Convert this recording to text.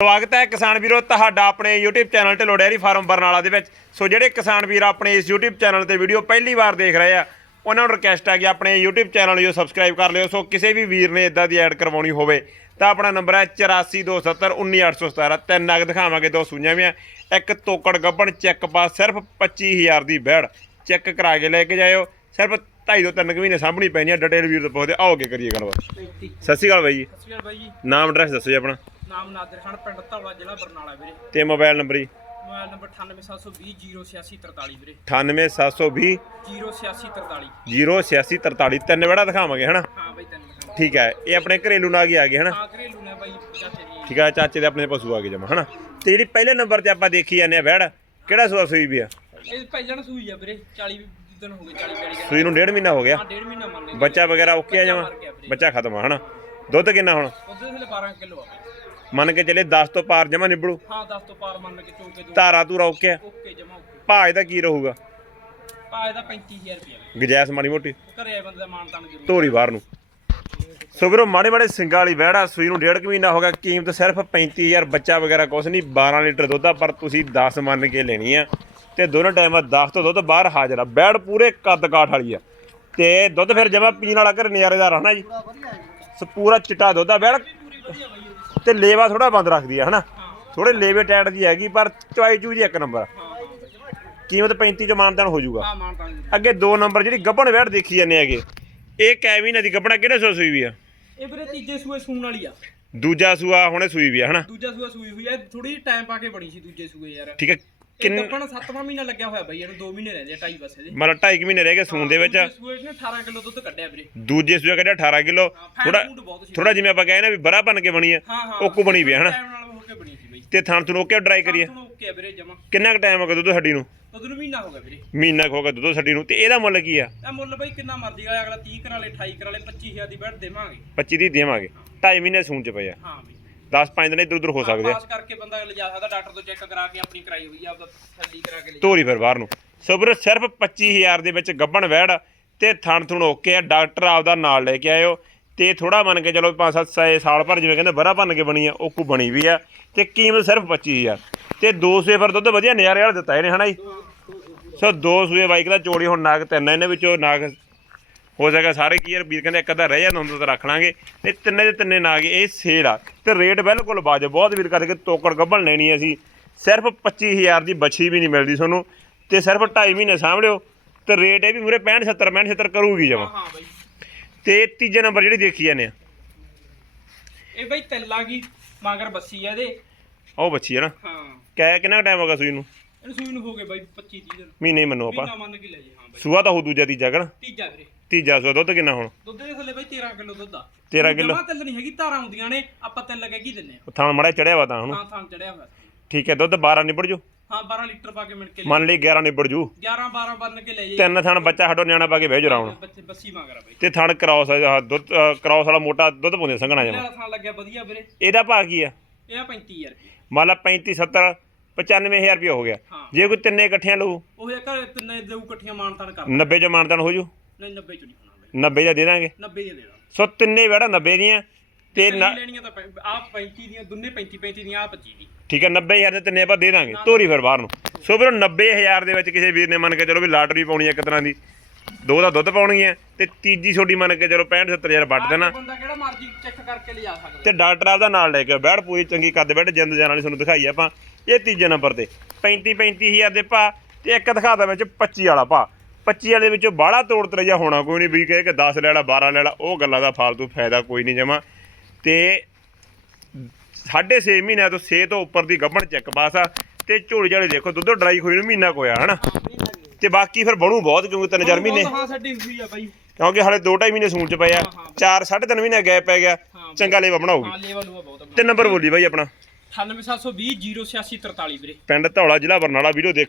ਸਵਾਗਤ ਹੈ ਕਿਸਾਨ ਵੀਰੋ ਤੁਹਾਡਾ ਆਪਣੇ YouTube channel Dhillon dairy farm Barnala ਦੇ ਵਿੱਚ। ਸੋ ਜਿਹੜੇ ਕਿਸਾਨ ਵੀਰ ਆਪਣੇ ਇਸ YouTube ਚੈਨਲ ਤੇ ਵੀਡੀਓ ਪਹਿਲੀ ਵਾਰ ਦੇਖ ਰਹੇ ਆ ਉਹਨਾਂ ਨੂੰ ਰਿਕਵੈਸਟ ਹੈ ਕਿ ਆਪਣੇ YouTube ਚੈਨਲ ਨੂੰ ਸਬਸਕ੍ਰਾਈਬ ਕਰ ਲਿਓ। ਸੋ ਕਿਸੇ ਵੀ ਵੀਰ ਨੇ ਇਦਾਂ ਦੀ ਐਡ ਕਰਵਾਉਣੀ ਹੋਵੇ ਤਾਂ ਆਪਣਾ ਨੰਬਰ ਹੈ 8427191817 ਤਿੰਨ ਨਗ ਦਿਖਾਵਾਂਗੇ ਦੋ ਸੂਈਆਂ ਵੀ ਆ। ਇੱਕ ਤੋਕੜ ਗੱਬਣ ਚੈੱਕ ਪਾਸ ਸਿਰਫ 25000 ਦੀ ਬੈੜ। ਚੈੱਕ ਕਰਾ ਕੇ ਲੈ ਕੇ ਜਾਇਓ। ਸਿਰਫ 2.5 ਤੋਂ 3 ਮਹੀਨੇ ਸਾਂਭਣੀ ਪੈਣੀ ਆ। ਡਿਟੇਲ ਵੀਰ ਤੋਂ ਪੁੱਛਦੇ ਆਓ ਅੱਗੇ ਕਰੀਏ ਗੱਲਬਾਤ। ਸਤਿ ਸਤਿ ਸ਼੍ਰੀ ਅਕਾਲ ਬਾਈ ਜੀ। ਸ਼੍ਰੀ ਅਕਾਲ ਬਾਈ ਜੀ। ਨਾਮ ਐਡਰੈਸ ਦੱਸੋ ਜੀ ਆਪਣਾ। ਨਾਮ ਨਾਦਰ ਖਾਨ ਪਿੰਡ ਧੌਲਾ ਜ਼ਿਲ੍ਹਾ ਬਰਨਾਲਾ ਵੀਰੇ। ਤੇ ਮੋਬਾਈਲ ਨੰਬਰ ਜੀ? ਮੋਬਾਈਲ ਨੰਬਰ 9872008643 ਵੀਰੇ। 98720 08643 08643 ਤਿੰਨ ਬੜਾ ਦਿਖਾਵਾਂਗੇ ਹਨਾ? ਹਾਂ ਬਾਈ ਤੈਨੂੰ ਦਿਖਾਵਾਂ ਠੀਕ ਹੈ ਇਹ ਆਪਣੇ ਘਰੇਲੂ ਨਾਗ ਹੀ ਆ ਗਏ ਹਨਾ? ਹਾਂ ਘਰੇਲੂ ਨੇ ਬਾਈ ਚਾਚੇ ਜੀ। ਠੀਕ ਹੈ ਚਾਚੇ ਦੇ ਆਪਣੇ ਪਸ਼ੂ ਆ ਗਏ ਜਮਾ ਹਨਾ? ਤੇ ਜਿਹੜੀ ਪਹਿਲੇ ਨੰਬਰ ਤੇ ਆਪਾਂ ਦੇਖੀ ਜਾਂਦੇ ਆ ਵੈੜ ਕਿਹੜਾ ਸੂਆ ਸੂਈ ਵੀ ਆ? ਇਹ ਪਹਿਲਾਂ ਸੂਈ ਆ ਵੀਰੇ 40 ਦਿਨ ਹੋ ਗਏ 40 40 ਦਿਨ। ਸੂਈ ਨੂੰ ਡੇਢ ਮਹੀਨਾ ਹੋ ਗਿਆ। ਹਾਂ ਡੇਢ ਮਹੀਨਾ ਮੰਨ ਲੈ ਬੱਚਾ ਵਗੈਰਾ ਓਕੇ ਆ ਜਮਾ? ਬੱਚਾ ਖਤਮ ਆ ਹਨਾ? ਦੁੱਧ ਕਿੰਨਾ ਹੁਣ? ਉਹਦੇ ਥੱਲੇ 12 ਕਿਲੋ ਆ। ਮੰਨ ਕੇ ਚੱਲੇ 10 ਤੋਂ ਪਾਰ ਜਮਾ ਨਿਬੜੂ। ਹਾਂ 10 ਤੋਂ ਪਾਰ ਮੰਨ ਕੇ ਚੋਕੇ ਦੋ ਧਾਰਾ ਧੂਰਾ ਓਕੇ ਆ। ਓਕੇ ਜਮਾ ਓਕੇ। ਭਾਅ ਦਾ ਕੀ ਰਹੂਗਾ? ਪਾ ਇਹਦਾ 35000 ਰੁਪਏ ਗਜੈਸ ਮਾੜੀ ਮੋਟੀ। ਘਰੇ ਆਏ ਬੰਦੇ ਦਾ ਮਾਨ ਤਾਨ ਜ਼ਰੂਰ। ਧੋਰੀ ਬਾਹਰ ਨੂੰ। ਸੋ ਵੀਰੋ ਮਾੜੇ ਮਾੜੇ ਸਿੰਗਾਂ ਵਾਲੀ ਵਹਿੜਾ ਸੂਈ ਨੂੰ ਡੇਢ ਮਹੀਨਾ ਹੋ ਗਿਆ ਕੀਮਤ ਸਿਰਫ 35000 ਬੱਚਾ ਵਗੈਰਾ ਕੁਛ ਨਹੀਂ 12 ਲੀਟਰ ਦੁੱਧ ਆ ਪਰ ਤੁਸੀਂ 10 ਮੰਨ ਕੇ ਲੈਣੀ ਆ। ਤੇ ਦੋਨੋਂ ਟਾਈਮ 10 ਤੋਂ ਦੁੱਧ ਬਾਹਰ ਹਾਜ਼ਰ ਆ। ਬੈੜ ਪੂਰੇ ਕੱਦ ਕਾਠ ਵਾਲੀ ਆ। ਤੇ ਦੁੱਧ ਫਿਰ ਜਮਾ ਪੀਣ ਵਾਲਾ ਘਰ ਨਜ਼ਾਰੇਦਾਰ ਹਨਾ ਜੀ। ਸੋ ਪੂਰਾ ਚਿੱਟਾ ਦੁੱਧ ਆ ਬੈੜ। ਤੇ ਲੇਵਾ ਥੋੜਾ ਬੰਦ ਰੱਖਦੀ ਆ ਹਨਾ? ਥੋੜੇ ਲੇਵੇ ਟੈਟ ਦੀ ਹੈਗੀ ਪਰ ਚੁਆਈ ਚੂਜੀ ਇੱਕ ਨੰਬਰ। ਕੀਮਤ 35 ਚ ਮਾਨਦਾਨ ਹੋ ਜਾਊਗਾ। ਹਾਂ ਅੱਗੇ ਦੋ ਨੰਬਰ ਜਿਹੜੀ ਗੱਭਣ ਵੈੜ ਦੇਖੀ ਜਾਂਦੇ ਹੈਗੇ। ਇਹ ਕੈ ਮਹੀਨੇ ਦੀ ਗੱਭਣਾ ਕਿਹੜੇ ਸੋ ਸੂਈ ਵੀ ਆ? ਇਹ ਵੀਰੇ ਤੀਜੇ ਸੂਏ ਸੂਣ ਵਾਲੀ ਆ। ਦੂਜਾ ਸੂਆ ਹੁਣੇ ਸੂਈ ਵੀ ਆ ਹਨਾ? ਦੂਜਾ ਸੂਆ ਸੂਈ ਹੋਈ ਐ ਥੋੜੀ ਟਾਈਮ ਪਾ ਕੇ ਬਣੀ ਸੀ ਦੂਜੇ ਸੂਏ ਯਾਰ। ਠੀਕ ਹੈ ਕਿੰਨ ਕਿੰਨ ਗੱਪਣ 7ਵਾਂ ਮਹੀਨਾ ਲੱਗਿਆ ਹੋਇਆ ਬਈ ਇਹਨੂੰ 2 ਮਹੀਨੇ ਰਹਿੰਦੇ ਆ ਢਾਈ ਬਸ ਇਹਦੇ ਮਤਲਬ 2.5 ਮਹੀਨੇ ਰਹਿ ਗਏ ਸੂਣ ਦੇ ਵਿੱਚ। ਦੂਜੇ ਸੂਏ 'ਚ ਨਾ 18 ਕਿਲੋ ਦੁੱਧ ਕੱਢਿਆ ਵੀਰੇ। ਦੂਜੇ ਸੂਆ ਕੱਢਿਆ 18 ਕਿਲੋ। ਥੋੜਾ ਫੂਡ ਬਹੁਤ ਸੀ। ਥੋੜਾ ਜਿਵੇਂ ਆਪਾਂ ਕਹੇ ਨਾ ਵੀ ਬਰਾ ਬਣ ਕੇ ਬਣੀ ਆ ਹਾਂ ਹਾਂ ਓਕੂ ਬਣੀ ਵੀ ਆ ਹਨਾ? ਟਾਈਮ ਨਾਲ ਹੋ ਕੇ ਬਣੀ ਸੀ ਬਈ? ਤੇ ਥਾਂ ਤੁਹਾਨੂੰ ਓਕੇ ਡਰਾਈ ਕਰੀਏ। ਹੁਣ ਓਕੇ ਆ ਵੀਰੇ ਜਮਾ। ਕਿੰਨਾ ਕੁ ਟਾਈਮ ਹੋ ਗਿਆ ਦੁੱਧ ਛੱਡੀ ਨੂੰ? ਦੁੱਧ ਨੂੰ ਮਹੀਨਾ ਹੋ ਗਿਆ ਵੀਰੇ। ਮਹੀਨਾ ਕੁ ਹੋ ਗਿਆ ਦੁੱਧ ਛੱਡੀ ਨੂੰ। ਤੇ ਇਹਦਾ ਮੁੱਲ ਕੀ ਆ? ਇਹ ਮੁੱਲ ਬਈ ਕਿੰਨਾ ਮਰਜ਼ੀ ਵਾਲਾ ਅਗਲਾ 30 ਕਰਾ ਲੇ 28 ਕਰਾ ਲੇ 25000 ਦੀ ਬੈਠ ਦੇਵਾਂਗੇ। 25 ਦੀ ਦੇਵਾਂਗੇ। 2.5 ਮਹੀਨੇ ਸੂਣ ਚ ਪਏ ਆ। ਹਾਂ ਬਈ। 10 5 ਦਿਨ ਇੱਧਰ ਉੱਧਰ ਹੋ ਸਕਦੇ ਆ। ਪਾਸ ਕਰਕੇ ਬੰਦਾ ਲਿਜਾ ਸਕਦਾ ਡਾਕਟਰ ਤੋਂ ਚੈੱਕ ਕਰਾ ਕੇ ਆਪਣੀ ਕਰਾਈ ਹੋਈ ਆ ਆਪਦਾ ਥੱਲੀ ਕਰਾ ਕੇ ਲਿਜਾ ਧੋਰੀ ਫਿਰ ਬਾਹਰ ਨੂੰ। ਸੋ ਵੀਰੋ ਸਿਰਫ 25000 ਦੇ ਵਿੱਚ ਗੱਬਣ ਵੈੜ ਤੇ ਥਣ ਥੁਣ ਓਕੇ ਆ। ਡਾਕਟਰ ਆਪਦਾ ਨਾਲ ਲੈ ਕੇ ਆਇਓ। ਤੇ ਥੋੜਾ ਮੰਨ ਕੇ ਚਲੋ 5-7 ਸਾਲ ਭਰ ਜਿਵੇਂ ਕਹਿੰਦੇ ਬਰਾ ਭੰਨ ਕੇ ਬਣੀ ਆ ਉਹ ਕੋ ਬਣੀ ਵੀ ਆ। ਤੇ ਕੀਮਤ ਸਿਰਫ 25000 ਤੇ ਦੋ ਸੂਏ ਫਿਰ ਦੁੱਧ ਵਧੀਆ ਨਜ਼ਾਰੇ ਵਾਲਾ ਦਿੱਤਾ ਇਹਨੇ ਹਨਾ ਜੀ? ਸੋ ਦੋ ਸੂਏ ਬਾਈਕ ਦਾ ਚੋੜੀ ਹੁਣ ਨਾਗ ਤਿੰਨ ਇਹਨਾਂ ਵਿੱਚੋਂ ਨਾਗ ਹੋ ਸਕਦਾ ਸਾਰੇ ਕੀ ਯਾਰ ਵੀਰ ਕਹਿੰਦੇ ਇੱਕ ਅੱਧਾ ਰਹਿ ਜਾਂਦਾ ਹੁੰਦਾ ਤਾਂ ਰੱਖ ਲਾਂਗੇ। ਤੇ ਤਿੰਨੇ ਦੇ ਤਿੰਨੇ ਨਾਗ ਇਹ ਸੇਲ ਆ। ਤੇ ਰੇਟ ਬਿਲਕੁਲ ਵਾਜਬ ਬਹੁਤ ਵੀਰ ਕਰਦੇ ਕਿ ਤੋਕੜ ਗੱਭਣ ਲੈਣੀ ਅਸੀਂ। ਸਿਰਫ 25000 ਦੀ ਬੱਛੀ ਵੀ ਨਹੀਂ ਮਿਲਦੀ ਤੁਹਾਨੂੰ ਤੇ ਸਿਰਫ 2.5 ਮਹੀਨੇ ਸਾਂਭ ਲਿਓ ਤੇ ਰੇਟ ਇਹ ਵੀ ਮੂਰੇ 65 70 65 70 ਕਰੂਗੀ ਜਮਾ। ਹਾਂ ਬਈ। ਤੇ ਤੀਜੇ ਨੰਬਰ ਜਿਹੜੀ ਦੇਖੀ ਜਾਂਦੇ ਆ। ਇਹ ਬਈ ਤੈਲਾ ਕੀ ਮਗਰ ਬੱਸੀ ਆ ਇਹਦੇ। ਉਹ ਬੱਚੀ ਹੈ ਨਾ। ਹਾਂ। ਕਹਿ ਕਿੰਨਾ ਟਾਈਮ ਹੋ ਗਿਆ ਸੂਈ ਨੂੰ? ਇਹਨੂੰ ਸੂਈ ਨੂੰ ਹੋ ਗਏ ਬਾਈ 25 30 ਦਿਨ। ਮਹੀਨੇ ਹੀ ਮੰਨੋ ਆਪਾਂ। ਮਹੀਨਾ ਮੰਨ ਕੇ ਲੈ ਜੇ ਹਾਂ ਬਾਈ। ਸੂਆ ਤਾਂ ਹੋ ਦੂਜਾ ਤੀਜਾ ਕਹਣਾ ਤੀਜਾ ਵੀਰੇ। ਤੀਜਾ ਸੂਆ ਦੁੱਧ ਕਿੰਨਾ ਹੁਣ? ਦੁੱਧ ਦੇ ਥੱਲੇ ਬਾਈ 13 ਕਿਲੋ ਦੁੱਧ ਆ। 13 ਕਿਲੋ। ਜਮਾਂ ਤਿੱਲ ਨਹੀਂ ਹੈਗੀ ਧਾਰਾਂ ਆਉਂਦੀਆਂ ਨੇ ਆਪਾਂ ਤਿੱਲ ਲੱਗੇ ਕੀ ਦਿੰਨੇ ਆ? ਥਾਂ ਮੜਾ ਚੜਿਆ ਵਾ ਤਾਂ ਹੁਣ। ਹਾਂ ਥਾਂ ਚੜਿਆ ਹੋਇਆ ਠੀਕ ਹੈ ਦੁੱਧ 12 ਨਿਬੜ ਜੂ। ਹਾਂ 12 ਲੀਟਰ ਪਾ ਕੇ ਮਿਣ ਕੇ ਮੰਨ ਲਈ 11 ਨਿਬੜ ਜੂ। 11 12 ਬੰਨ ਕੇ ਲੈ ਜੇ। ਤਿੰਨ ਥਣ ਬੱਚਾ ਸਾਡੋ ਨਿਆਣਾ ਪਾ ਕੇ ਭੇਜ ਰਾਉਣ ਬੱਚੇ ਬੱਸੀ ਬਾਈ। ਤੇ ਥਣ ਕਰਾਉਸ ਦੁੱਧ ਕਰਾਉਸ ਵਾਲਾ ਮੋਟਾ ਦੁੱਧ ਪਾਉਂਦੇ ਸੰਘਣਾ ਜਮਾ ਇਹਦਾ ਥਾਂ ਲੱਗਿਆ ਵਧੀਆ ਵੀਰੇ। ਇਹਦਾ ਭਾਅ ਕੀ ਆ? ਇਹ ਆ 35000 ਰੁਪਏ। ਮੰਨ ਲਾ 35 70 95000 ਰੁਪਏ ਹੋ ਗਿਆ। ਹਾਂ। ਜੇ ਕੋਈ ਤਿੰਨੇ ਇਕੱਠਿਆਂ ਲਊ ਉਹ ਘਰ ਤਿੰਨੇ ਦੇਉ ਇਕੱਠੀਆਂ ਮਾਨਤਾਨ ਕਰ 90 ਚ ਮਾਨਦਾਨ ਹੋ ਜੂ? ਨਹੀਂ 90 ਚ ਨਹੀਂ ਹੋਣਾ 90 ਦਾ ਦੇ ਦਾਂਗੇ। ਬਾਈ 90 ਦੇ ਦੇ ਦਾਂ ਸੋ ਤਿੰਨੇ ਵੜਾ 90 ਦੀਆਂ ਤੇ ਨਾ- ਲੈਣੀਆਂ ਤਾਂ ਆ 35 ਦੀਆਂ ਦੋਨੇ 35 35 ਦੀਆਂ ਆ 25 ਦੀ। ਠੀਕ ਹੈ 90000 ਦੇ ਤਿੰਨੇ ਆਪਾਂ ਦੇ ਦਾਂਗੇ। ਧੋਰੀ ਫਿਰ ਬਾਹਰ ਨੂੰ। ਸੋ ਵੀਰੋ 90000 ਦੇ ਵਿੱਚ ਕਿਸੇ ਵੀਰ ਨੇ ਮੰਨ ਕੇ ਚਲੋ ਵੀ ਲਾਟਰੀ ਪਾਉਣੀ ਹੈ ਇੱਕ ਤਰ੍ਹਾਂ ਦੀ। ਦੋ ਦਾ ਦੁੱਧ ਪਾਉਣੀ ਹੈ ਤੇ ਤੀਜੀ ਛੋਟੀ ਮੰਨ ਕੇ ਚਲੋ 65 70000 ਵੱਟ ਦੇਣਾ। ਬੰਦਾ ਕਿਹੜਾ ਮਰਜ਼ੀ ਚੈੱਕ ਕਰਕੇ ਲਿਜਾ ਸਕਦਾ। ਤੇ ਡਾਕਟਰ ਆਪਦਾ ਨਾਲ ਲੈ ਕੇ। ਬੈੜ ਪੂਰੀ ਚੰਗੀ ਕੱਦ ਬੈੜ ਜਿੰਦ ਜਾਨ ਵਾਲੀ ਤੁਹਾਨੂੰ ਦਿਖਾਈ ਆਪਾਂ। ਇਹ ਤੀਜੇ ਨੰਬਰ ਤੇ। 35 35000 ਦੇ ਭਾ। ਤੇ ਇੱਕ ਦਿਖਾਦਾ ਵਿੱਚ 25 ਵਾਲਾ ਭਾ। 25 ਵਾਲੇ ਵਿੱਚੋਂ ਬਾਹਲਾ ਤੋੜ ਤਰਈਆ ਹੋਣਾ ਕੋਈ ਨਹੀਂ ਵੀ ਕਹੇ ਕਿ 10 ਲੈ ਲਾ 12 ਲੈ ਲਾ ਉਹ ਗੱਲਾਂ ਦਾ ਫਾਲਤੂ ਫਾਇਦਾ ਕੋਈ ਨਹੀਂ ਜਮਾ। ਤੇ ਸਾਢੇ 6 ਮਹੀਨਿਆਂ ਤੋਂ 6 ਤੋਂ ਉੱਪਰ ਦੀ ਗੱਭਣ ਚੈੱਕ ਪਾਸ ਆ। ਤੇ ਝੋਲੀ ਝਾਲੀ ਦੇਖੋ ਦੁੱਧ ਡਰਾਈ ਖੋਈ ਨੂੰ ਮਹੀਨਾ ਕੋਇਆ ਹਨਾ? ਤੇ ਬਾਕੀ ਫਿਰ ਬਣੂ ਬਹੁਤ ਕਿਉਂਕਿ ਤਿੰਨ ਚਾਰ ਮਹੀਨੇ। ਹਾਂ ਸਾਡੀ ਹੋਈ ਆ ਬਾਈ। ਕਿਉਂਕਿ ਹਾਲੇ 2.5 ਮਹੀਨੇ ਸੂਣ ਚ ਪਏ ਆ। ਹਾਂ, ਹਾਂ। 4 3.5 ਮਹੀਨੇ ਗੈਪ ਪੈ ਗਿਆ। ਚੰਗਾ ਲੇਵਾ ਬਣਾਉਗੀ ਹਾਂ ਲੇਵਲ ਹੋਆ ਬਹੁਤ ਤੇ ਨੰਬਰ ਬੋਲੀ ਬਾਈ ਆਪਣਾ। 98720 08643 ਵੀਰੇ। ਪਿੰਡ ਧੌਲਾ ਜ਼ਿਲ੍ਹਾ ਬਰਨਾਲਾ ਵੀਡੀਓ